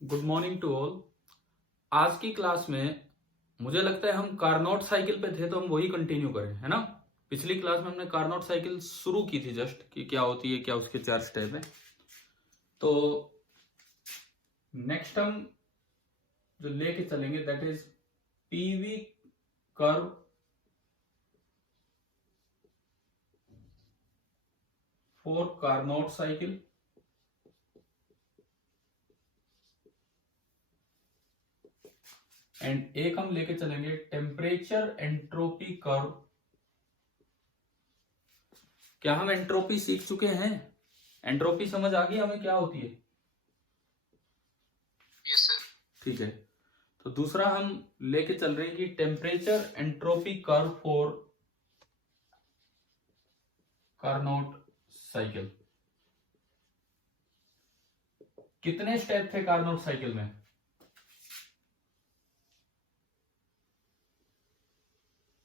Good morning to all. आज की class में मुझे लगता है हम कार्नोट साइकिल पे थे तो हम वही कंटिन्यू करें, है ना। पिछली क्लास में हमने कार्नोट साइकिल शुरू की थी जस्ट कि क्या होती है, क्या उसके 4 स्टेप है। तो नेक्स्ट हम जो लेके चलेंगे that is PV curve for Carnot cycle and एक हम लेके चलेंगे टेम्परेचर एंट्रोपी कर्व। क्या हम एंट्रोपी सीख चुके हैं? एंट्रोपी समझ आ गई हमें क्या होती है? Yes sir. ठीक है। तो दूसरा हम लेके चल रहे हैं कि temperature entropy curve for Carnot cycle. कितने स्टेप थे कार्नोट साइकिल में?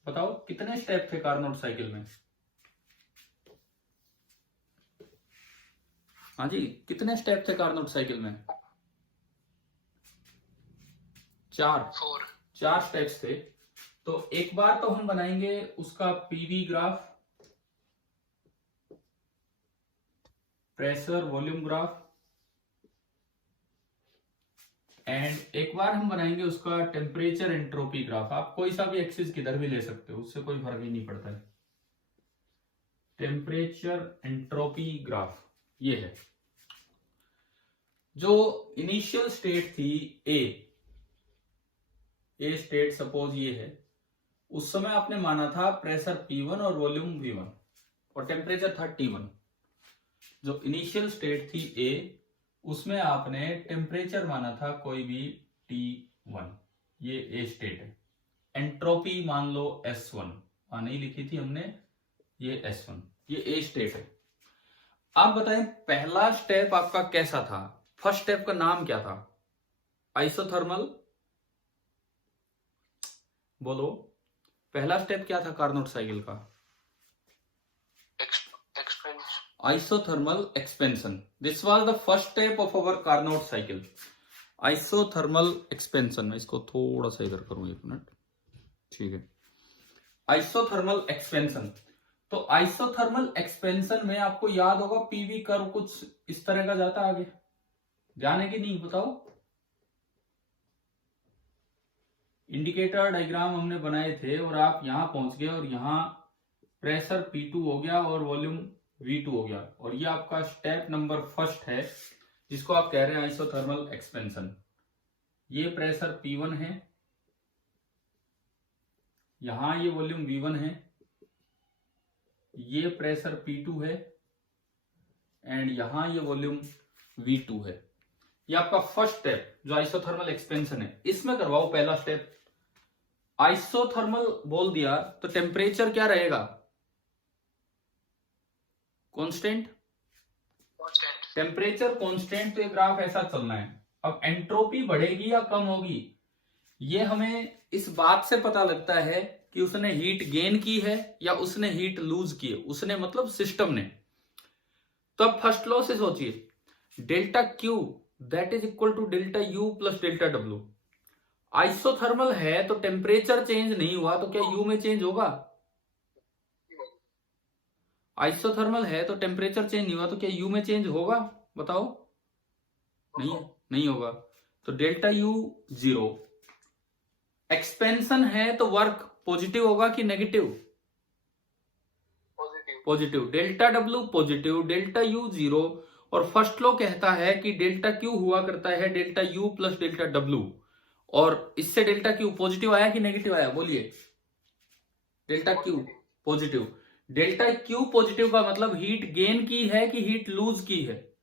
बताओ कितने स्टेप थे कार्नोट साइकिल में? हाँ जी, कितने स्टेप थे कार्नोट साइकिल में? 4 स्टेप्स थे। तो एक बार तो हम बनाएंगे उसका PV graph, pressure volume graph, and एक बार हम बनाएंगे उसका टेम्परेचर एंट्रोपी ग्राफ। आप कोई सा भी एक्सिस किधर भी ले सकते हो, उससे कोई फर्क ही नहीं पड़ता है। टेम्परेचर एंट्रोपी ग्राफ ये है। जो इनिशियल स्टेट थी ए स्टेट सपोज ये है, उस समय आपने माना था प्रेशर P1 और वॉल्यूम V1 और टेम्परेचर था T1। जो इनिशियल स्टेट थी ए, उसमें आपने टेम्परेचर माना था कोई भी T1, ये ए स्टेट है। एंट्रोपी मान लो S1, नहीं लिखी थी हमने, ये S1, ये ए स्टेट है। आप बताएं पहला स्टेप आपका कैसा था? फर्स्ट स्टेप का नाम क्या था? आइसोथर्मल। बोलो, पहला स्टेप क्या था कार्नोट साइकिल का? Isothermal expansion. This was the first step of our Carnot cycle, isothermal expansion. मैं इसको थोड़ा सा इधर करूं, 1 मिनट। ठीक है, आइसोथर्मल एक्सपेंशन। तो आइसोथर्मल एक्सपेंशन में आपको याद होगा पीवी कर्व कुछ इस तरह का जाता आगे, जाने की नहीं? बताओ। इंडिकेटर डायग्राम हमने बनाए थे और आप यहां पहुंच गए और यहां प्रेशर P2 हो गया और वॉल्यूम V2 हो गया, और ये आपका स्टेप नंबर फर्स्ट है जिसको आप कह रहे हैं आइसोथर्मल एक्सपेंशन। ये प्रेशर P1 है, यहां ये वॉल्यूम V1 है, ये प्रेशर P2 है एंड यहां ये वॉल्यूम V2 है। ये आपका फर्स्ट स्टेप जो आइसोथर्मल एक्सपेंशन है, इसमें करवाओ पहला स्टेप। आइसोथर्मल बोल दिया तो टेम्परेचर क्या रहेगा? कांस्टेंट। टेम्परेचर कांस्टेंट, तो ये ग्राफ ऐसा चलना है। अब एंट्रोपी बढ़ेगी या कम होगी, ये हमें इस बात से पता लगता है कि उसने हीट गेन की है या उसने हीट लूज की है। उसने मतलब सिस्टम ने। तो अब फर्स्ट लॉ से सोचिए, delta Q that is equal to delta U plus delta W. Isothermal है तो टेम्परेचर चेंज नहीं हुआ तो क्या यू में चेंज होगा? आइसोथर्मल है तो टेम्परेचर चेंज नहीं हुआ तो क्या यू में चेंज होगा? बताओ। नहीं होगा। तो डेल्टा यू 0। एक्सपेंशन है तो वर्क पॉजिटिव होगा कि negative? Positive. Delta W positive, delta U 0। और फर्स्ट लॉ कहता है कि डेल्टा क्यू हुआ करता है delta U plus delta W, और इससे डेल्टा क्यू पॉजिटिव आया कि नेगेटिव आया? बोलिए। Delta Q positive. Delta Q positive का मतलब हीट गेन की है कि हीट लूज की है?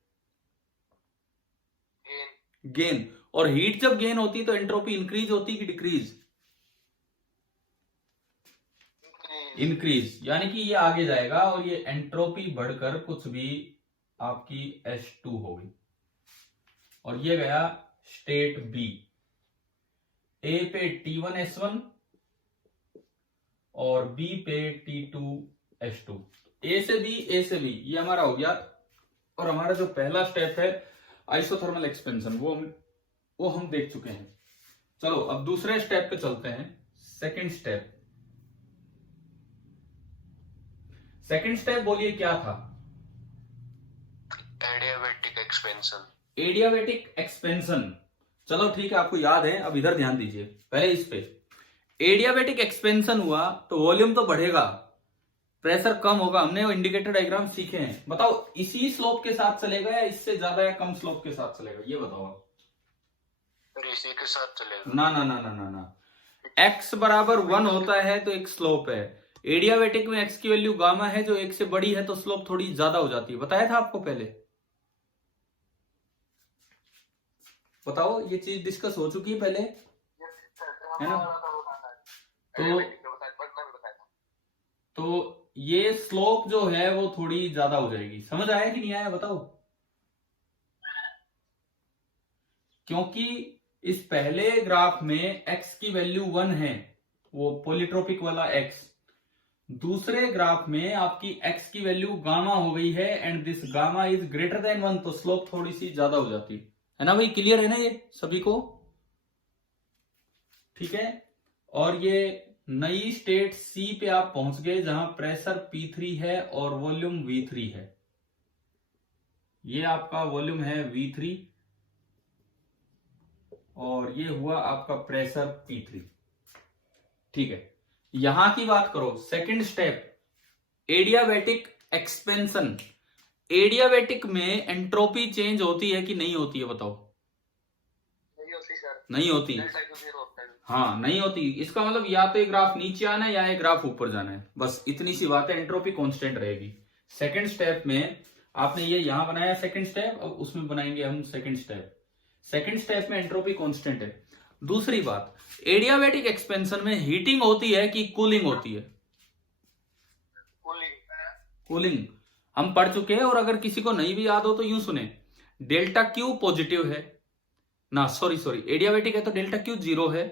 गेन। और हीट जब गेन होती तो एंट्रोपी इंक्रीज होती कि डिक्रीज? इंक्रीज। यानी कि ये आगे जाएगा और ये एंट्रोपी बढ़कर कुछ भी आपकी H2 होगी, और ये गया स्टेट बी। ए पे T1 S1 और बी पे T2 H2। ए से बी ये हमारा हो गया। और हमारा जो पहला स्टेप है आइसोथर्मल एक्सपेंशन, वो हम वो हम देख चुके हैं। चलो अब दूसरे स्टेप पे चलते हैं। सेकंड स्टेप, सेकंड स्टेप बोलिए क्या था? Adiabatic expansion. Adiabatic expansion. चलो ठीक है, आपको याद है। अब इधर ध्यान दीजिए, पहले इस पे। एडियाबैटिक एक्सपेंशन हुआ तो वॉल्यूम तो बढ़ेगा, प्रेशर कम होगा। हमने वो इंडिकेटर डायग्राम सीखे हैं। बताओ इसी स्लोप के साथ चलेगा या इससे ज्यादा या कम स्लोप के साथ चलेगा, ये बताओ आप। इसी के साथ चलेगा। ना ना ना ना ना ना, x बराबर 1 होता है तो एक स्लोप है। एडियाबैटिक में x की वैल्यू गामा है, जो 1 से बड़ी है तो स्लोप थोड़ी ज्यादा हो जाती है। बताया था आपको पहले। बताओ, ये चीज डिस्कस हो चुकी है पहले, है ना? तो ये स्लोप जो है वो थोड़ी ज्यादा हो जाएगी। समझ आया कि नहीं आया बताओ? क्योंकि इस पहले ग्राफ में x की वैल्यू 1 है, वो पॉलीट्रोपिक वाला x। दूसरे ग्राफ में आपकी x की वैल्यू गामा हो गई है and this gamma is greater than 1, तो स्लोप थोड़ी सी ज्यादा हो जाती है ना भाई? क्लियर है ना ये सभी को? ठीक है। और ये नई स्टेट C पे आप पहुंच गए जहां प्रेशर P3 है और वॉल्यूम V3 है। ये आपका वॉल्यूम है V3 और ये हुआ आपका प्रेशर P3। ठीक है, यहां की बात करो। Second step, adiabatic expansion. Adiabatic में एंट्रोपी चेंज होती है कि नहीं होती है बताओ? नहीं होती सर। नहीं होती। हाँ नहीं होती। इसका मतलब या तो ये ग्राफ नीचे आना है या ये ग्राफ ऊपर जाना है, बस इतनी सी बात है। एंट्रोपी कांस्टेंट रहेगी। सेकंड स्टेप में आपने ये यहां बनाया सेकंड स्टेप, अब उसमें बनाएंगे हम सेकंड स्टेप। सेकंड स्टेप में एंट्रोपी कांस्टेंट है। दूसरी बात, एडियाबैटिक एक्सपेंशन में हीटिंग होती है कि कूलिंग होती है? कूलिंग हम पढ़ चुके हैं। और अगर किसी को नहीं भी याद हो तो यूं सुने, डेल्टा क्यू पॉजिटिव है ना, सॉरी एडियाबैटिक है तो डेल्टा क्यू 0 है।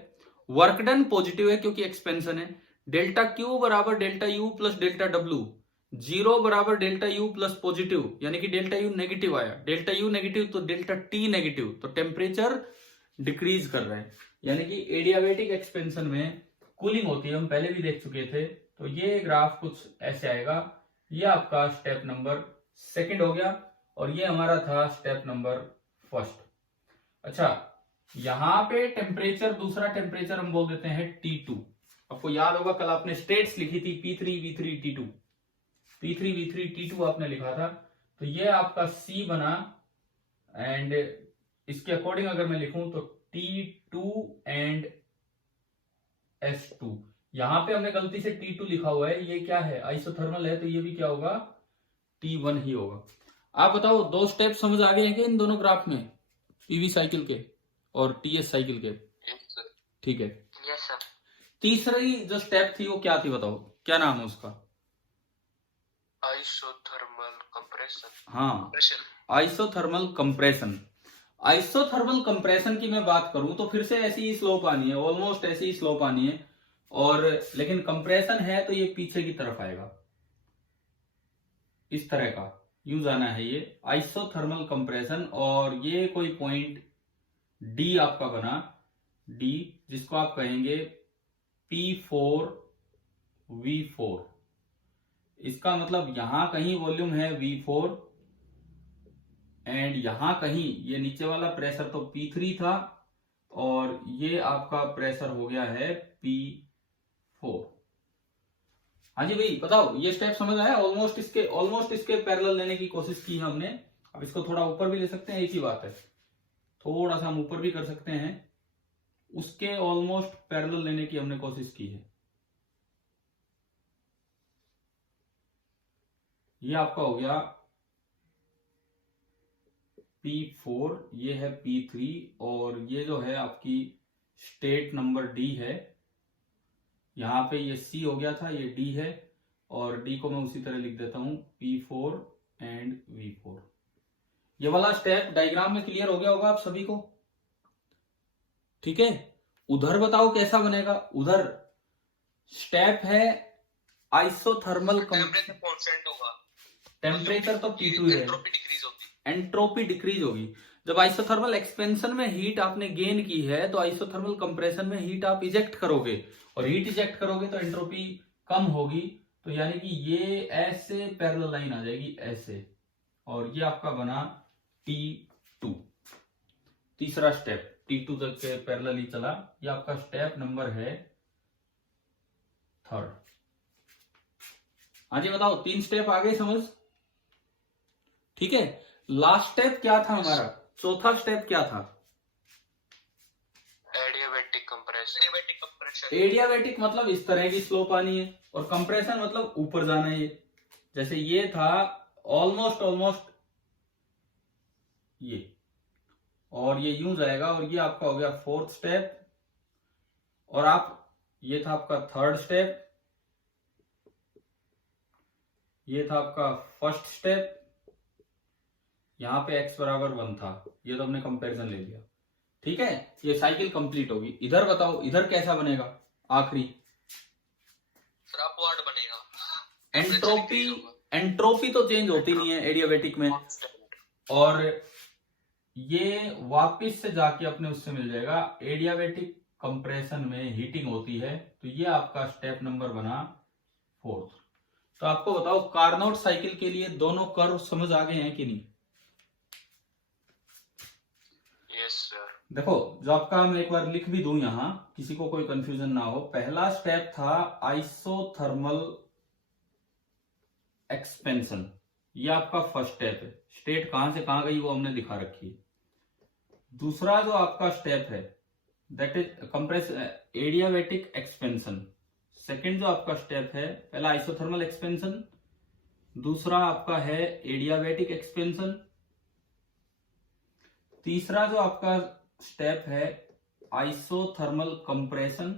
वर्क डन पॉजिटिव है क्योंकि एक्सपेंशन है। डेल्टा क्यू बराबर delta U plus delta W. 0 बराबर डेल्टा यू प्लस पॉजिटिव, यानी कि डेल्टा यू नेगेटिव आया। डेल्टा यू नेगेटिव तो डेल्टा टी नेगेटिव, तो टेम्परेचर डिक्रीज कर रहे हैं। यानी कि एडियाबैटिक एक्सपेंशन में कूलिंग होती है, हम पहले भी देख चुके थे। तो ये ग्राफ कुछ ऐसे आएगा। ये आपका स्टेप नंबर सेकंड हो गया और ये हमारा था स्टेप नंबर फर्स्ट। अच्छा, यहां पे टेम्परेचर, दूसरा टेम्परेचर हम बोल देते हैं T2। आपको याद होगा कल आपने स्टेट्स लिखी थी P3 V3 T2, P3 V3 T2 आपने लिखा था। तो ये आपका C बना एंड इसके अकॉर्डिंग अगर मैं लिखूं तो T2 एंड S2। यहां पे हमने गलती से T2 लिखा हुआ है, ये क्या है? आइसोथर्मल है, तो ये भी क्या होगा? T1 ही होगा। आप बताओ, दो स्टेप समझ आ गए हैं क्या इन दोनों ग्राफ में, पीवी साइकिल के और टीएस साइकिल के? ठीक है। Yes sir. तीसरी जो स्टेप थी वो क्या थी बताओ, क्या नाम है उसका? Isothermal compression. हाँ, आइसोथर्मल कंप्रेशन। आइसोथर्मल कंप्रेशन की मैं बात करूं तो फिर से ऐसी ही स्लोप आनी है, ऑलमोस्ट ऐसी ही स्लोप आनी है। और लेकिन कंप्रेशन है तो ये पीछे की तरफ आएगा, इस तरह का यूं जाना है ये आइसोथर्मल कंप्रेशन। और ये कोई पॉइंट डी आपका बना, डी, जिसको आप कहेंगे P4 V4। इसका मतलब यहां कहीं वॉल्यूम है V4 एंड यहां कहीं ये नीचे वाला प्रेशर तो P3 था और ये आपका प्रेशर हो गया है P4। हाँ जी भाई बताओ, ये स्टेप समझ आया? ऑलमोस्ट इसके पैरेलल लेने की कोशिश की हमने। अब इसको थोड़ा ऊपर भी ले सकते हैं, एक ही बात है। थोड़ा सा हम ऊपर भी कर सकते हैं, उसके ऑलमोस्ट पैरेलल लेने की हमने कोशिश की है। ये आपका हो गया P4, ये है P3 और ये जो है आपकी स्टेट नंबर D है। यहां पे ये C हो गया था, ये D है और D को मैं उसी तरह लिख देता हूं P4 एंड V4। ये वाला स्टेप डायग्राम में क्लियर हो गया होगा आप सभी को? ठीक है। उधर बताओ कैसा बनेगा? उधर स्टेप है आइसोथर्मल कंप्रेशन होगा। टेम्परेचर तो T2 है, एंट्रोपी डिक्रीज होगी। एंट्रोपी डिक्रीज होगी। जब आइसोथर्मल एक्सपेंशन में हीट आपने गेन की है तो आइसोथर्मल कंप्रेशन में हीट आप इजेक्ट करोगे, और हीट इजेक्ट करोगे तो एंट्रोपी कम होगी। तो यानी कि ये ऐसे पैरेलल लाइन आ जाएगी ऐसे, और ये आपका बना T2। तीसरा स्टेप T2 तक के पैरेलल ही चला, ये आपका स्टेप नंबर है 3rd। हाँ जी बताओ, 3 स्टेप आ गए समझ? ठीक है, लास्ट स्टेप क्या था हमारा? चौथा स्टेप क्या था? Adiabatic compression. एडियाबैटिक मतलब इस तरह की स्लोप आनी है, और कंप्रेशन मतलब ऊपर जाना है। ये जैसे ये था ऑलमोस्ट ये, और ये यूं जाएगा, और ये आपका हो गया 4th स्टेप, और आप ये था आपका 3rd स्टेप, ये था आपका 1st स्टेप, यहां पे x बराबर 1 था, ये तो हमने कंपैरिजन ले लिया। ठीक है, ये साइकिल कंप्लीट होगी। इधर बताओ, इधर कैसा बनेगा? आखिरी अपवर्ड बनेगा। एंट्रोपी तो चेंज होती नहीं है एडियाबैटिक में, और ये वापस से जाके अपने उससे मिल जाएगा। एडियाबैटिक कंप्रेशन में हीटिंग होती है, तो ये आपका स्टेप नंबर बना 4th। तो आपको बताओ, कार्नोट साइकिल के लिए दोनों कर्व समझ आ गए हैं कि नहीं? Yes sir. देखो, जो आपका मैं एक बार लिख भी दूं यहां, किसी को कोई कंफ्यूजन ना हो। पहला स्टेप था आइसोथर्मल एक्सपेंशन, ये आपका फर्स्ट स्टेप है। स्टेट कहां से कहां गई वो हमने दिखा रखी है। दूसरा जो आपका स्टेप है that is compress adiabatic expansion. Second जो आपका स्टेप है, पहला आइसोथर्मल एक्सपेंशन, दूसरा आपका है एडियाबैटिक एक्सपेंशन, तीसरा जो आपका स्टेप है आइसोथर्मल कंप्रेशन,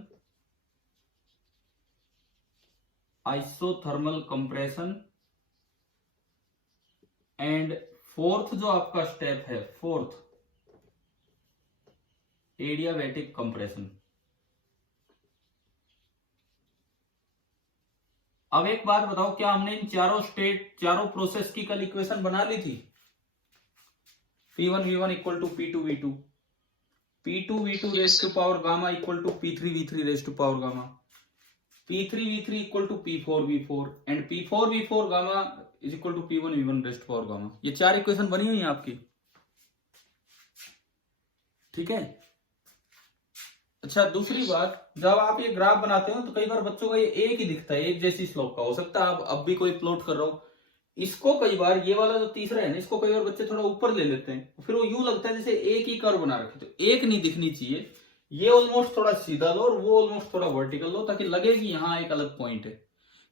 एंड 4th जो आपका स्टेप है, 4th एडियाबैटिक कंप्रेशन। अब एक बात बताओ, क्या हमने इन चारों प्रोसेस की कल इक्वेशन बना ली थी? P1V1 equal to P2V2, P2V2 raise to power gamma equal to P3V3 raise to power gamma, P3V3 equal to P4V4 and P4V4 gamma is equal to P1V1 raise to power gamma. ये 4 equation बनी हुई है आपकी। ठीक है, अच्छा दूसरी बात, जब आप ये ग्राफ बनाते हो तो कई बार बच्चों को ये एक ही दिखता है, एक जैसी स्लोप का। हो सकता है आप अब भी कोई प्लॉट कर रहा हो, इसको कई बार ये वाला जो तीसरा है ना, इसको कई बार बच्चे थोड़ा ऊपर ले लेते हैं, फिर वो यूं लगता है जैसे एक ही कर्व बना रखे। तो एक नहीं दिखनी चाहिए, ये ऑलमोस्ट थोड़ा सीधा लो और वो ऑलमोस्ट थोड़ा वर्टिकल लो, ताकि लगे कि यहाँ एक अलग पॉइंट है।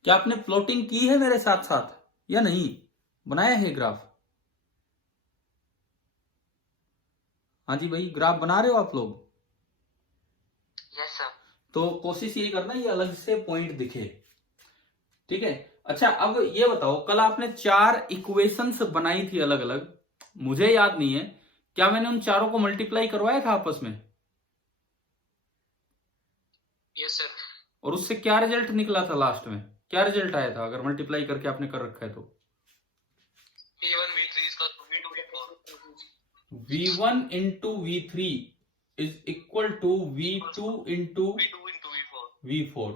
क्या आपने प्लॉटिंग की है मेरे साथ साथ या नहीं? बनाया है ग्राफ? हाँ जी भाई, ग्राफ बना रहे हो आप लोग? Yes sir. तो कोशिश यही करना ये अलग से पॉइंट दिखे। ठीक है, अच्छा अब ये बताओ, कल आपने 4 इक्वेशंस बनाई थी अलग अलग, मुझे याद नहीं है, क्या मैंने उन चारों को मल्टीप्लाई करवाया था आपस में? Yes sir. और उससे क्या रिजल्ट निकला था? लास्ट में क्या रिजल्ट आया था अगर मल्टीप्लाई करके आपने कर रखा है तो? P1V3 is equal to V2V4। V1 into V3 is equal to V2 into V4।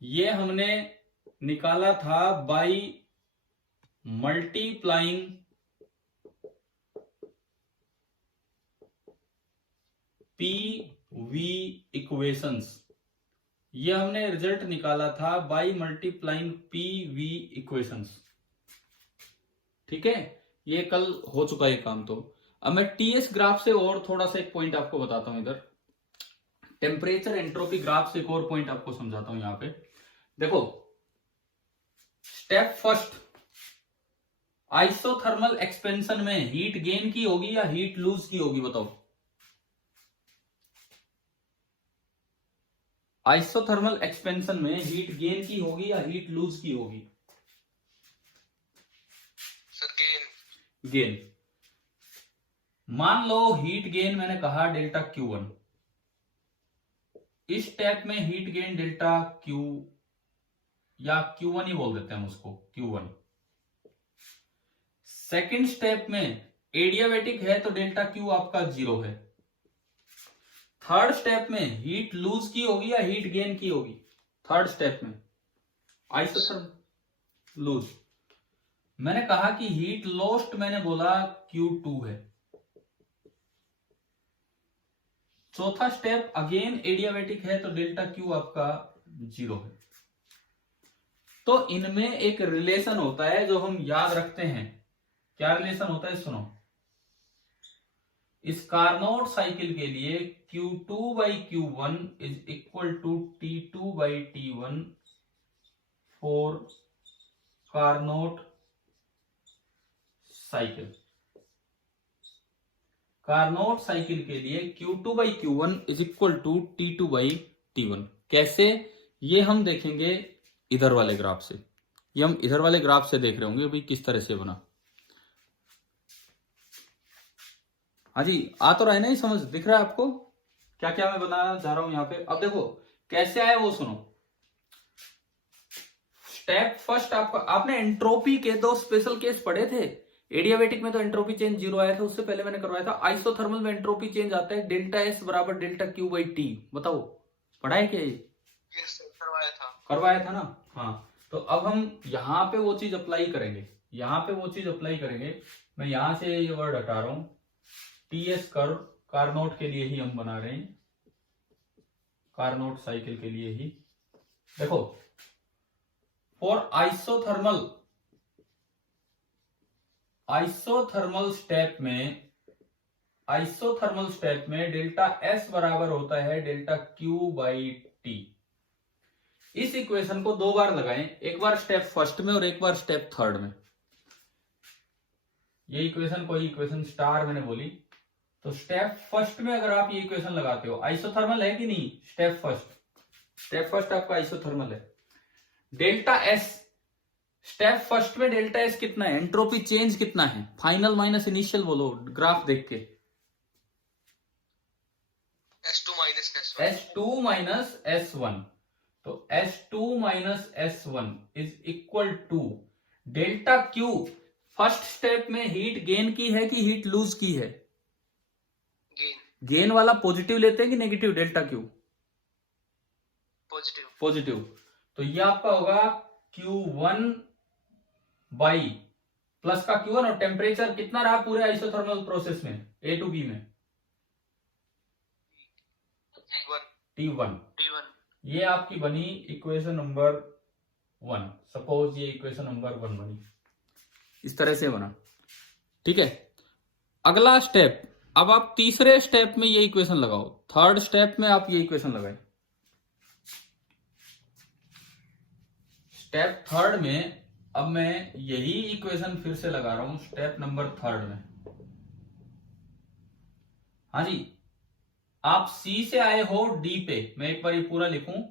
ये हमने निकाला था बाई मल्टीप्लाइंग PV इक्वेशंस। ये हमने रिजल्ट निकाला था बाई मल्टीप्लाइंग PV इक्वेशंस। ठीक है, ये कल हो चुका है काम। तो अब मैं TS ग्राफ से और थोड़ा सा एक पॉइंट आपको बताता हूं। इधर टेम्परेचर एंट्रोपी ग्राफ से एक और पॉइंट आपको समझाता हूं। यहां पे देखो, स्टेप फर्स्ट, आइसोथर्मल एक्सपेंशन में हीट गेन की होगी या हीट लूज की होगी? बताओ। आइसोथर्मल एक्सपेंशन में हीट गेन की होगी या हीट लूज की होगी? Sir gain. गेन। मान लो हीट गेन मैंने कहा डेल्टा Q1, इस स्टेप में हीट गेन डेल्टा Q या Q1 ही बोल देते हैं हम उसको, Q1। सेकेंड स्टेप में एडियाबैटिक है तो डेल्टा क्यू आपका 0 है। थर्ड स्टेप में हीट लूज की होगी या हीट गेन की होगी? थर्ड स्टेप में आइसोथर्मल लूज। मैंने कहा कि हीट लॉस्ट मैंने बोला Q2 है। चौथा स्टेप अगेन एडियाबैटिक है तो डेल्टा क्यू आपका 0 है। तो इनमें एक रिलेशन होता है जो हम याद रखते हैं। क्या रिलेशन होता है? सुनो, इस कार्नोट साइकिल के लिए Q2/Q1 is equal to T2/T1 for Carnot cycle. Carnot cycle के लिए Q2/Q1 is equal to T2/T1। कैसे? ये हम देखेंगे इधर वाले ग्राफ से। ये हम इधर वाले ग्राफ से देख रहे होंगे भाई किस तरह से बना। हाँ जी, आ तो रहा है ना? ये समझ दिख रहा है आपको क्या क्या मैं बनाना चाह रहा हूं यहाँ पे? अब देखो कैसे आया वो सुनो। स्टेप फर्स्ट आपने एंट्रोपी के 2 स्पेशल केस पढ़े थे। एडियाबैटिक में तो एंट्रोपी चेंज 0 आया था, उससे पहले मैंने करवाया था। आइसोथर्मल में एंट्रोपी चेंज आता है डेल्टा एस बराबर डेल्टा क्यू बाई टी। बताओ पढ़ा है क्या ये? यस सर, करवाया था ना? हाँ, तो अब हम यहाँ पे वो चीज अप्लाई करेंगे। यहाँ पे वो चीज अप्लाई करेंगे। मैं यहां से ये वर्ड हटा रहा हूं। टीएस कर्व कार्नोट के लिए ही हम बना रहे हैं, कार्नोट साइकिल के लिए ही। देखो फॉर आइसोथर्मल स्टेप में डेल्टा एस बराबर होता है डेल्टा क्यू बाई टी। इस इक्वेशन को 2 बार लगाएं, एक बार स्टेप फर्स्ट में और एक बार स्टेप थर्ड में। ये इक्वेशन कोई इक्वेशन स्टार मैंने बोली, तो स्टेप फर्स्ट में अगर आप ये इक्वेशन लगाते हो, आइसोथर्मल है कि नहीं? स्टेप फर्स्ट आपका आइसोथर्मल है। डेल्टा एस स्टेप फर्स्ट में डेल्टा एस कितना है? एंट्रोपी चेंज कितना है? फाइनल माइनस इनिशियल बोलो ग्राफ देख के। S2 minus S1। तो S2 minus S1 is equal to delta Q. First step में हीट गेन की है कि हीट लूज की है? गेन वाला पॉजिटिव लेते हैं कि नेगेटिव? Delta Q positive. तो ये आपका होगा Q1 बाई प्लस का Q1, और टेम्परेचर कितना रहा पूरे आइसोथर्मल प्रोसेस में A to B में? T1। ये आपकी बनी इक्वेशन नंबर 1। सपोज ये इक्वेशन नंबर 1 बनी, इस तरह से बना। ठीक है, अगला स्टेप, अब आप तीसरे स्टेप में ये इक्वेशन लगाओ। थर्ड स्टेप में आप ये इक्वेशन लगाए। स्टेप थर्ड में अब मैं यही इक्वेशन फिर से लगा रहा हूं स्टेप नंबर थर्ड में। हाँ जी, आप C से आए हो D पे। मैं एक बार ये पूरा लिखूं,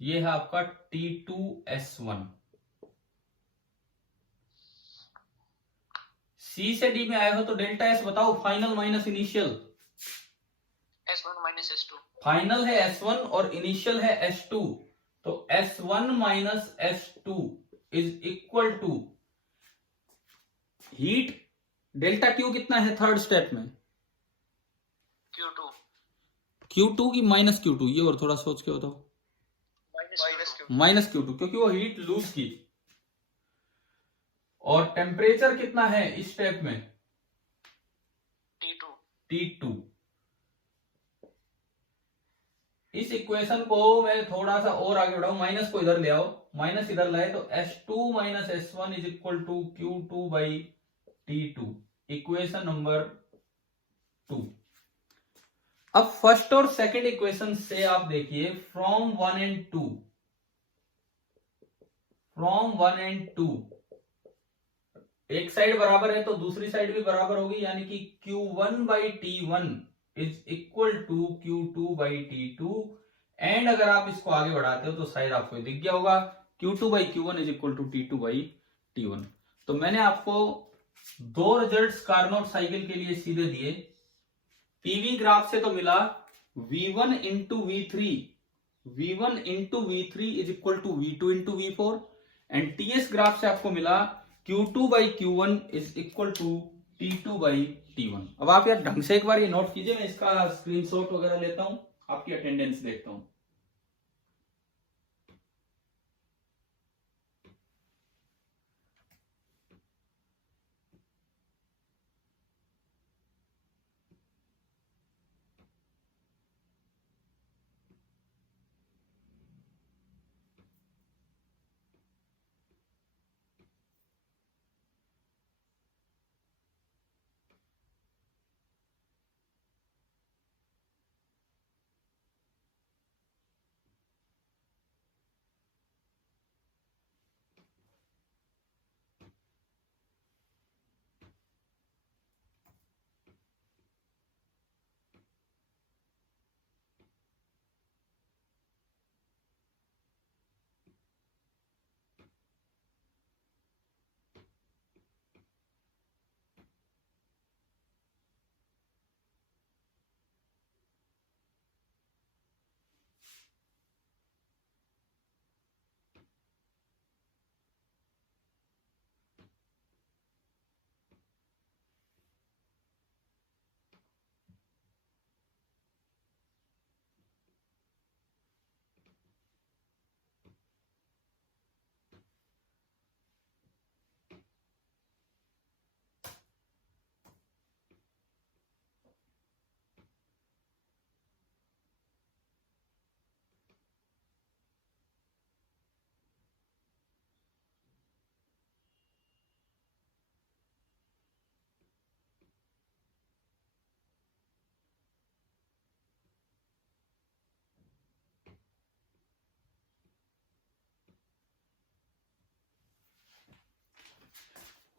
ये है आपका T2S1। C से D में आए हो तो डेल्टा एस बताओ, final minus initial. S1 minus S2। Final है S1 और इनिशियल है S2, तो S1 minus S2 is equal to heat delta Q कितना है थर्ड स्टेप में? Q2 की माइनस Q2। ये और थोड़ा सोच के बताओ। माइनस Q2, क्योंकि वो हीट लूज की। और टेम्परेचर कितना है इस स्टेप में? T2। इस इक्वेशन को मैं थोड़ा सा और आगे बढ़ाऊं, माइनस को इधर ले आओ, माइनस इधर लाए तो S2 minus S1 is equal to Q2 by T2, equation number 2। अब फर्स्ट और सेकंड इक्वेशन से आप देखिए, फ्रॉम 1 एंड 2 एक साइड बराबर है तो दूसरी साइड भी बराबर होगी, यानी कि Q1 by T1 is equal to Q2 by T2। And अगर आप इसको आगे बढ़ाते हो तो शायद आपको दिख गया होगा Q2 by Q1 is equal to T2 by T1। तो मैंने आपको 2 रिजल्ट्स कार्नोट साइकिल के लिए सीधे दिए। पीवी ग्राफ से तो मिला V1 into V3 is equal to V2 into V4, and TS graph से आपको मिला Q2 by Q1 is equal to T2 by T1। अब आप यार ढंग से एक बार ये नोट कीजिए, मैं इसका स्क्रीनशॉट वगैरह लेता हूं, आपकी अटेंडेंस देखता हूं।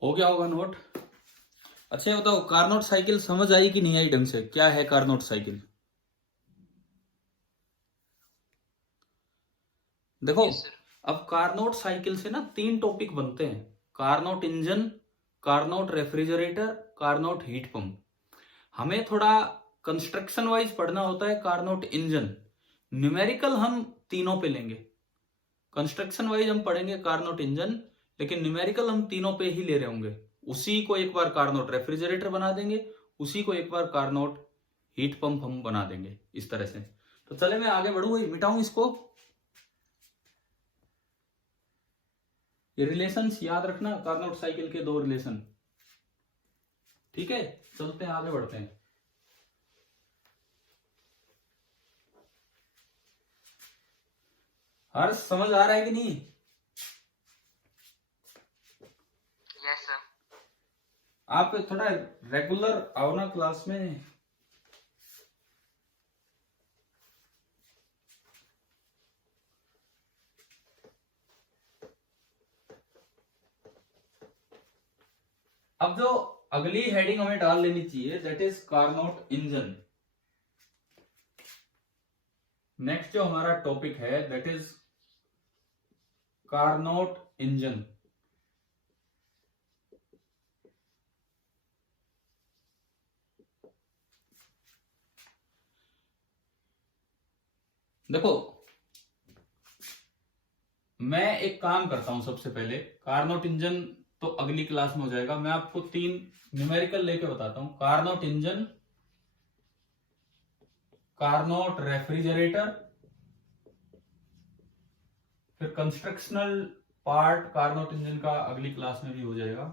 हो गया होगा नोट। अच्छा ये बताओ, कार्नोट साइकिल समझ आई कि नहीं आई ढंग से? क्या है कार्नोट साइकिल? देखो, Yes, sir. अब कार्नोट साइकिल से ना 3 टॉपिक बनते हैं: Carnot engine, Carnot refrigerator, Carnot heat pump. हमें थोड़ा कंस्ट्रक्शन वाइज पढ़ना होता है कार्नोट इंजन। न्यूमेरिकल हम तीनों पे लेंगे। कंस्ट्रक्शन वाइज हम पढ़ेंगे कार्नोट इंजन, लेकिन न्यूमेरिकल हम तीनों पे ही ले रहे होंगे। उसी को एक बार कार्नोट रेफ्रिजरेटर बना देंगे, उसी को एक बार कार्नोट हीट पंप हम बना देंगे, इस तरह से। तो चले मैं आगे बढ़ूंगा, मिटाऊं इसको। ये रिलेशंस याद रखना, कार्नोट साइकिल के 2 रिलेशन। ठीक है, चलते हैं आगे बढ़ते हैं। हर्ष समझ आ रहा है कि नहीं? Yes, sir. आप थोड़ा रेगुलर आओ ना क्लास में। अब जो अगली हेडिंग हमें डाल लेनी चाहिए, that is Carnot engine. Next जो हमारा टॉपिक है दैट इज कार्नोट इंजन। देखो, मैं एक काम करता हूं, सबसे पहले कार्नोट इंजन तो अगली क्लास में हो जाएगा। मैं आपको 3 न्यूमेरिकल लेके बताता हूं: कार्नोट इंजन, कार्नोट रेफ्रिजरेटर, फिर कंस्ट्रक्शनल पार्ट कार्नोट इंजन का अगली क्लास में भी हो जाएगा,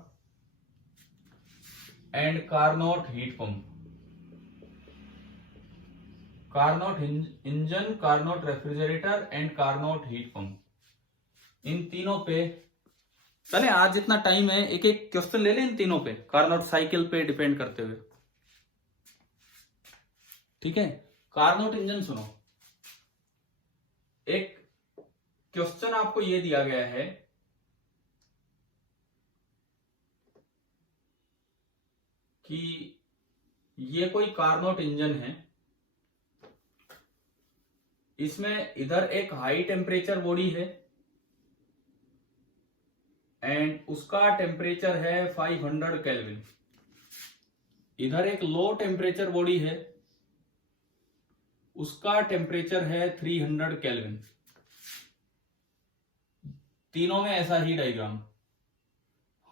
and Carnot heat pump. Carnot engine, Carnot refrigerator and Carnot heat pump, इन तीनों पे चले। आज जितना टाइम है एक एक क्वेश्चन ले लें इन तीनों पे, कार्नोट साइकिल पे डिपेंड करते हुए। ठीक है, कार्नोट इंजन सुनो। एक क्वेश्चन आपको ये दिया गया है कि ये कोई कार्नोट इंजन है, इसमें इधर एक हाई टेम्परेचर बॉडी है एंड उसका टेम्परेचर है 500 केल्विन। इधर एक लो टेम्परेचर बॉडी है, उसका टेम्परेचर है 300 केल्विन। तीनों में ऐसा ही diagram,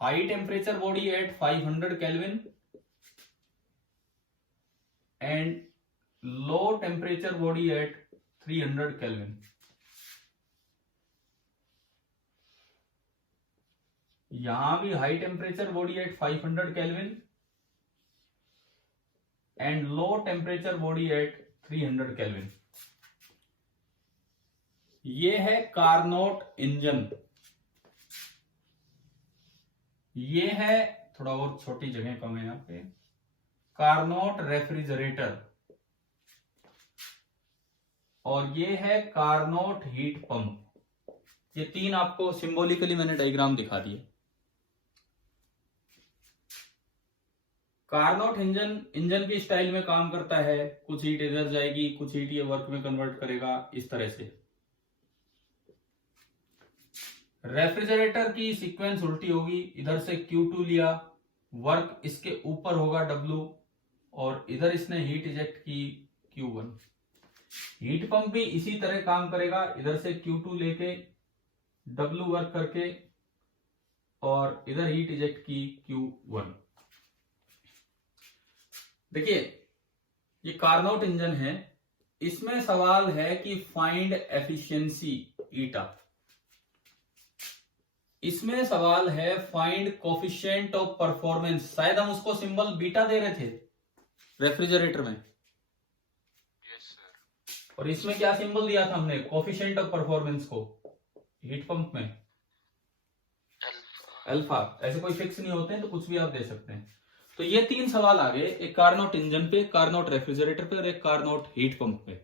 high temperature body at 500 kelvin, and low temperature body at 300 Kelvin. यहां भी high temperature body at 500 kelvin and low temperature body at 300 kelvin. ये है कार्नोट इंजन. ये है, थोड़ा और छोटी जगह कम है यहां पे, कार्नोट रेफ्रिजरेटर. और ये है कार्नोट हीट पंप. ये तीन आपको सिंबॉलिकली मैंने डायग्राम दिखा दिए. कार्नोट इंजन की स्टाइल में काम करता है. कुछ हीट इधर जाएगी, कुछ हीट ये वर्क में कन्वर्ट करेगा, इस तरह से. रेफ्रिजरेटर की सीक्वेंस उल्टी होगी. इधर से Q2 लिया, वर्क इसके ऊपर होगा W, और इधर इसने हीट इजेक्ट की Q1. हीट पंप भी इसी तरह काम करेगा. इधर से Q2 लेके W वर्क करके और इधर हीट इजेक्ट की Q1. देखिए, ये कार्नोट इंजन है. इसमें सवाल है कि फाइंड एफिशिएंसी ईटा. इसमें सवाल है फाइंड कोफिशिएंट ऑफ परफॉर्मेंस. शायद हम उसको सिंबल बीटा दे रहे थे रेफ्रिजरेटर में. Yes sir. और इसमें क्या सिंबल दिया था हमने कोफिशिएंट ऑफ परफॉर्मेंस को हीट पंप में? अल्फा. ऐसे कोई फिक्स नहीं होते हैं, तो कुछ भी आप दे सकते हैं. तो ये तीन सवाल आ गए, एक कार्नोट इंजन पे, कार्नोट रेफ्रिजरेटर पे और एक कार्नोट हीट पंप पे.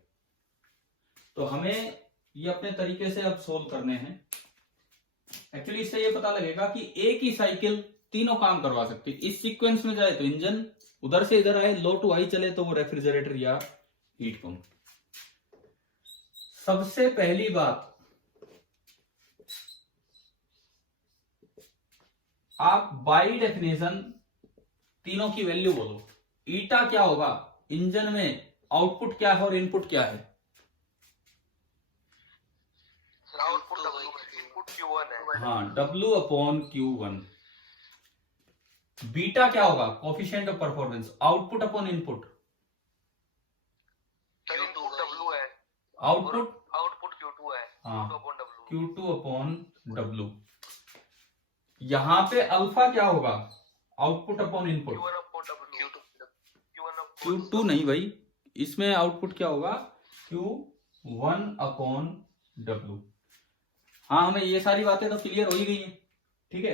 तो हमें ये अपने तरीके से अब सोल्व करने हैं. एक्चुअली इससे ये पता लगेगा कि एक ही साइकिल तीनों काम करवा सकती है. इस सीक्वेंस में जाए तो इंजन, उधर से इधर आए, लो टू हाई चले तो वो रेफ्रिजरेटर या हीट पंप. सबसे पहली बात, आप बाई डेफिनेशन तीनों की वैल्यू बोलो. ईटा क्या होगा इंजन में? आउटपुट क्या है और इनपुट क्या है? आउटपुट इनपुट Q1 है. हाँ, W अपॉन Q1. बीटा क्या होगा? Coefficient of performance. Output upon input. Input W है. आउटपुट Q2 है. हाँ, Q2 अपॉन W. यहां पे अल्फा क्या होगा? Output upon input. Q1 upon W. Q2 नहीं भाई, इसमें आउटपुट क्या होगा? Q1 upon W. हाँ, हमें ये सारी बातें तो क्लियर हो ही गई हैं. ठीक है,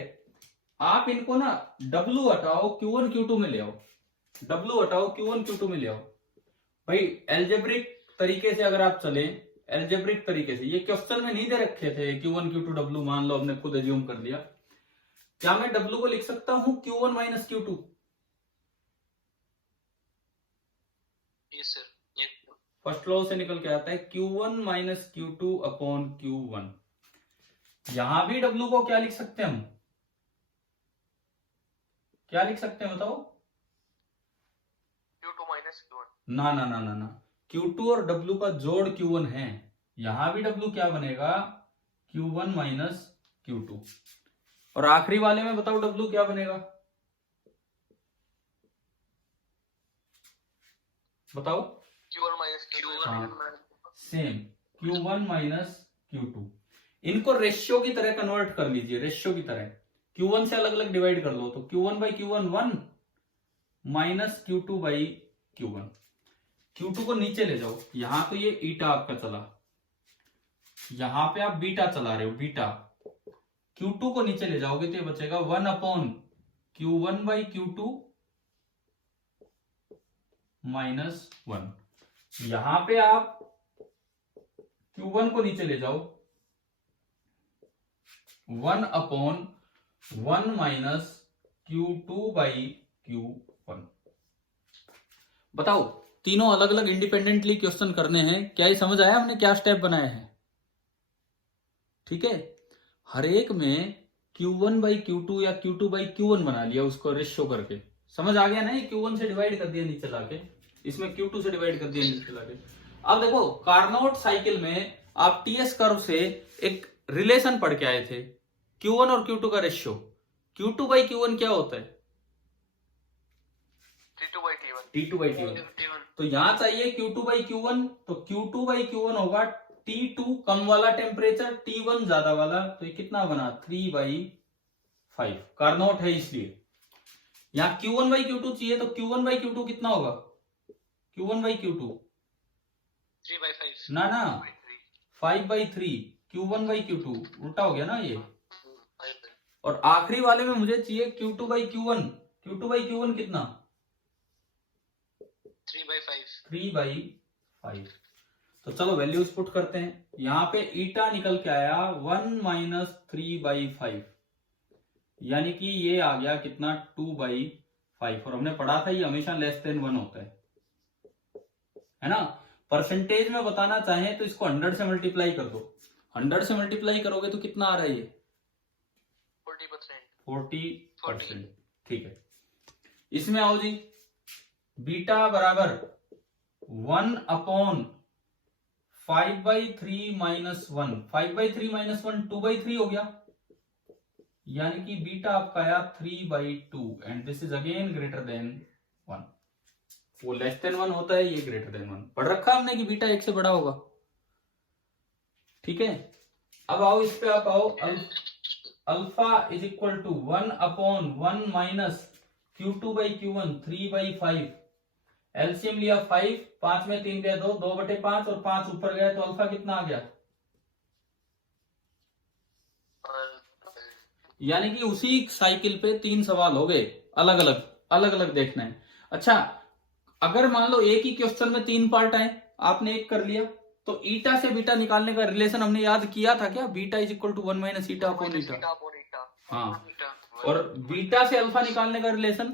आप इनको ना W हटाओ, Q1 Q2 में ले आओ. W हटाओ, Q1 Q2 में ले आओ. भाई एल्जेब्रिक तरीके से अगर आप चले, एल्जेब्रिक तरीके से, ये क्वेश्चन में नहीं दे रखे थे Q1 Q2 W, मान लो हमने खुद एज्यूम कर लिया. क्या मैं W को लिख सकता हूं Q1 minus Q2? Yes sir. First law से निकल के आता है Q1 minus Q2 upon Q1. यहां भी W को क्या लिख सकते हैं हम? क्या लिख सकते हैं बताओ? Q2 minus Q1. ना ना ना ना ना, Q2 और W का जोड़ Q1 है. यहां भी W क्या बनेगा? Q1 minus Q2. और आखिरी वाले में बताओ W क्या बनेगा? बताओ. Q1 minus Q1. हाँ, सेम Q1 माइनस Q2. इनको रेशियो की तरह कन्वर्ट कर लीजिए. रेशियो की तरह Q1 से अलग अलग डिवाइड कर लो, तो Q1 by Q1 1 minus Q2 by Q1. Q2 को नीचे ले जाओ. यहां तो ये ईटा आपका चला, यहां पे आप बीटा चला रहे हो, बीटा. Q2 को नीचे ले जाओगे तो ये बचेगा 1 upon Q1 by Q2 minus 1. यहां पे आप Q1 को नीचे ले जाओ, 1 upon 1 minus Q2 by Q1. बताओ, तीनों अलग अलग इंडिपेंडेंटली क्वेश्चन करने हैं. क्या ये समझ आया हमने क्या स्टेप बनाए हैं? ठीक है, हर एक में Q1 बाई Q2 या Q2 बाई Q1 बना लिया, उसको रेशियो करके. समझ आ गया ना? ये Q1 से डिवाइड कर दिया नीचे लाके, इसमें Q2 से डिवाइड कर दिया नीचे लाके. अब देखो, कार्नोट साइकिल में आप TS कर्व से एक रिलेशन पढ़ के आए थे, Q1 और Q2 का रेशियो. Q2 बाई Q1 क्या होता है? T2 by T1. T2/T1। तो यहां चाहिए Q2/Q1, तो Q2/Q1 होगा T2 कम वाला टेम्परेचर, T1 ज्यादा वाला, तो ये कितना बना 3/5 कार्नोट है इसलिए। यहाँ Q1/Q2 चाहिए तो Q1/Q2 कितना होगा, Q1/Q2 3/5 ना 5/3, Q1/Q2 उल्टा हो गया ना ये। और आखिरी वाले में मुझे चाहिए Q2/Q1, Q2/Q1 कितना 3/5। तो चलो वैल्यूज पुट करते हैं। यहां पे ईटा निकल के आया 1 - 3/5, यानी कि ये आ गया कितना 2/5। और हमने पढ़ा था ये हमेशा <<1 होता है ना। परसेंटेज में बताना चाहें तो इसको 100 से मल्टीप्लाई कर दो। 100 से मल्टीप्लाई करोगे तो कितना आ रहा है ये 40%। ठीक है, इसमें आओ जी, बीटा बराबर 1/5/3 - 1, 5/3 - 1 2/3 हो गया, यानी कि बीटा आपका आया 3/2 and this is again greater than 1। वो <<1 होता है, ये ग्रेटर देन 1 पढ़ रखा हमने कि बीटा 1 से बड़ा होगा। ठीक है, अब आओ इस पे आप आओ, alpha is equal to 1/1 - Q2/Q1 3/5। LCM लिया 5, 5 में 3 गया 2, 2/5 और 5 ऊपर गया तो अल्फा कितना आ गया, यानी कि उसी साइकिल पे 3 सवाल हो गए, अलग अलग देखना है। अच्छा, अगर मान लो एक ही क्वेश्चन में 3 पार्ट आए, आपने एक कर लिया, तो ईटा से बीटा निकालने का रिलेशन हमने याद किया था क्या, beta is equal to 1 - eta upon eta. हाँ, और बीटा से अल्फा निकालने का relation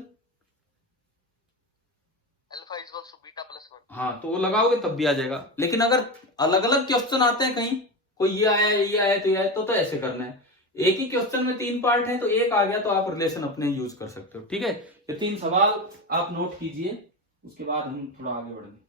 alpha is equal to beta plus 1। हाँ, तो वो लगाओगे तब भी आ जाएगा। लेकिन अगर अलग अलग क्वेश्चन आते हैं, कहीं कोई ये आया तो ये आया, तो ऐसे करना है। एक ही क्वेश्चन में 3 पार्ट है तो एक आ गया तो आप रिलेशन अपने यूज कर सकते हो। ठीक है, ये 3 सवाल आप नोट कीजिए, उसके बाद हम थोड़ा आगे बढ़ेंगे।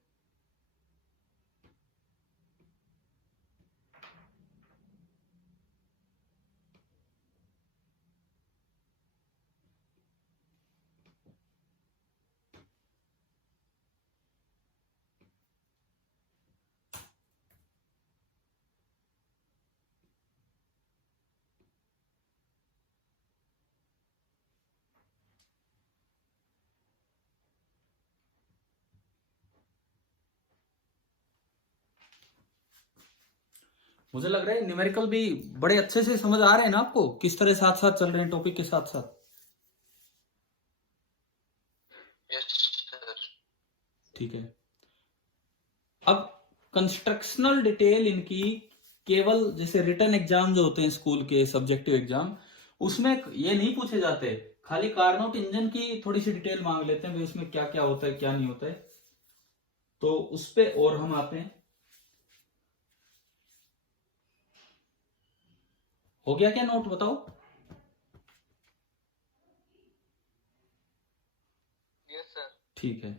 मुझे लग रहा है न्यूमेरिकल भी बड़े अच्छे से समझ आ रहे हैं ना आपको, किस तरह साथ साथ चल रहे हैं टॉपिक के साथ साथ। ठीक है, अब कंस्ट्रक्शनल डिटेल इनकी केवल जैसे रिटन एग्जाम जो होते हैं स्कूल के सब्जेक्टिव एग्जाम, उसमें ये नहीं पूछे जाते, खाली कार्नोट इंजन की थोड़ी सी डिटेल मांग लेते हैं, उसमें क्या क्या होता है क्या नहीं होता है, तो उस पे और हम आते हैं। हो गया क्या नोट, बताओ। Yes sir. ठीक है,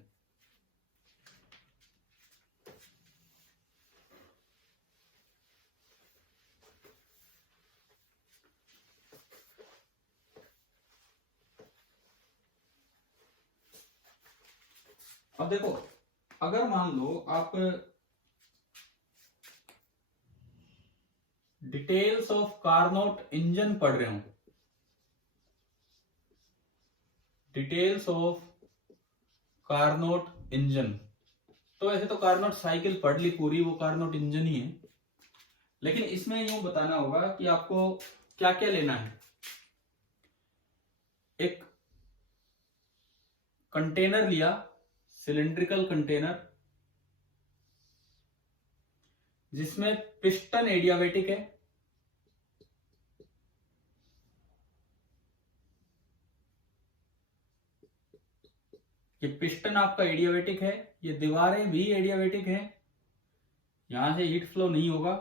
अब देखो, अगर मान लो आप डिटेल्स ऑफ कार्नोट इंजन पढ़ रहे हो, डिटेल्स ऑफ कार्नोट इंजन, तो ऐसे तो कार्नोट साइकिल पढ़ ली पूरी, वो कार्नोट इंजन ही है, लेकिन इसमें यूं बताना होगा कि आपको क्या क्या लेना है। एक कंटेनर लिया, सिलिंड्रिकल कंटेनर, जिसमें पिस्टन एडियाबेटिक है, ये पिस्टन आपका एडियाबेटिक है, ये दीवारें भी एडियाबेटिक है, यहां से हीट फ्लो नहीं होगा,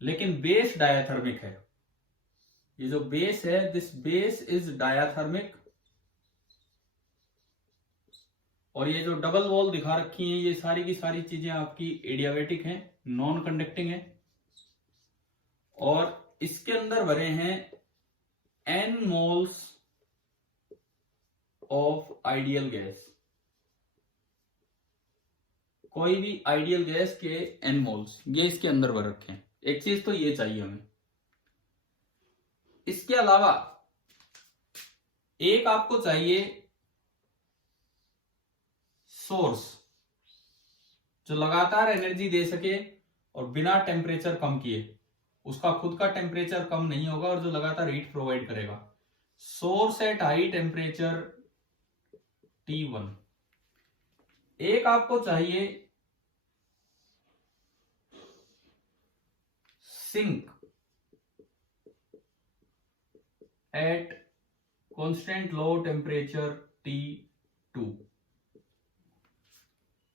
लेकिन बेस डायाथर्मिक है। ये जो बेस है, दिस बेस इज डायाथर्मिक, और ये जो डबल वॉल दिखा रखी है, ये सारी की सारी चीजें आपकी एडियाबेटिक हैं, नॉन कंडक्टिंग है, और इसके अंदर भरे हैं n moles of ideal gas, कोई भी आइडियल गैस के n मोल्स ये इसके अंदर भर रखे हैं। एक चीज तो ये चाहिए हमें। इसके अलावा एक आपको चाहिए सोर्स जो लगातार एनर्जी दे सके और बिना टेम्परेचर कम किए, उसका खुद का टेम्परेचर कम नहीं होगा और जो लगातार हीट प्रोवाइड करेगा। Source at high temperature T1। एक आपको चाहिए sink at constant low temperature T2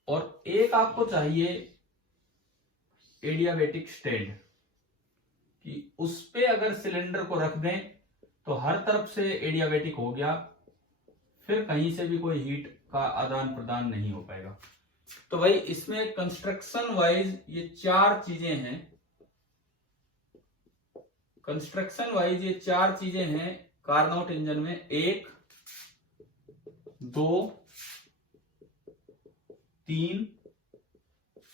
और एक आपको चाहिए एडियाबेटिक स्टैंड कि उस पे अगर सिलेंडर को रख दें तो हर तरफ से एडियाबेटिक हो गया, फिर कहीं से भी कोई हीट का आदान प्रदान नहीं हो पाएगा। तो भाई इसमें कंस्ट्रक्शन वाइज ये चार चीजें हैं, कंस्ट्रक्शन वाइज ये चार चीजें हैं कार्नोट इंजन में, 1 2 3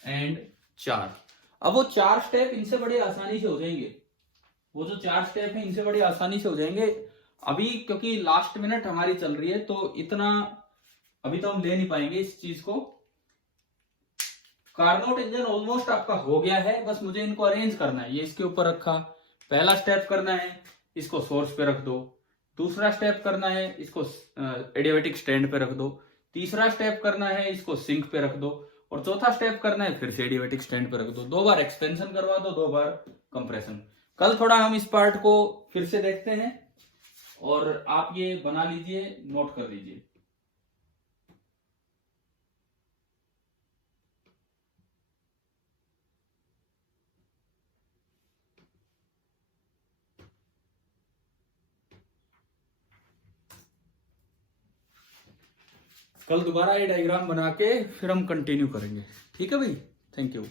एंड 4। अब वो चार स्टेप इनसे बड़े आसानी से हो जाएंगे, वो जो चार स्टेप हैं इनसे बड़े आसानी से हो जाएंगे। अभी क्योंकि लास्ट मिनट हमारी चल रही है तो इतना अभी तो हम ले नहीं पाएंगे इस चीज को। कार्नोट इंजन ऑलमोस्ट आपका हो गया है, बस मुझे इनको अरेंज करना है। ये इसके ऊपर रखा, पहला स्टेप करना है इसको सोर्स पे रख दो, दूसरा स्टेप करना है इसको एडियाबेटिक स्टैंड पे रख दो, तीसरा स्टेप करना है इसको सिंक पे रख दो और चौथा स्टेप करना है फिर से एडियाबेटिक स्टैंड पे रख दो। 2 बार एक्सपेंशन करवा दो, 2 बार कंप्रेशन। कल थोड़ा हम इस पार्ट को फिर से देखते हैं और आप ये बना लीजिए, नोट कर लीजिए। कल दोबारा ये डायग्राम बना के फिर हम कंटिन्यू करेंगे। ठीक है भाई, थैंक यू।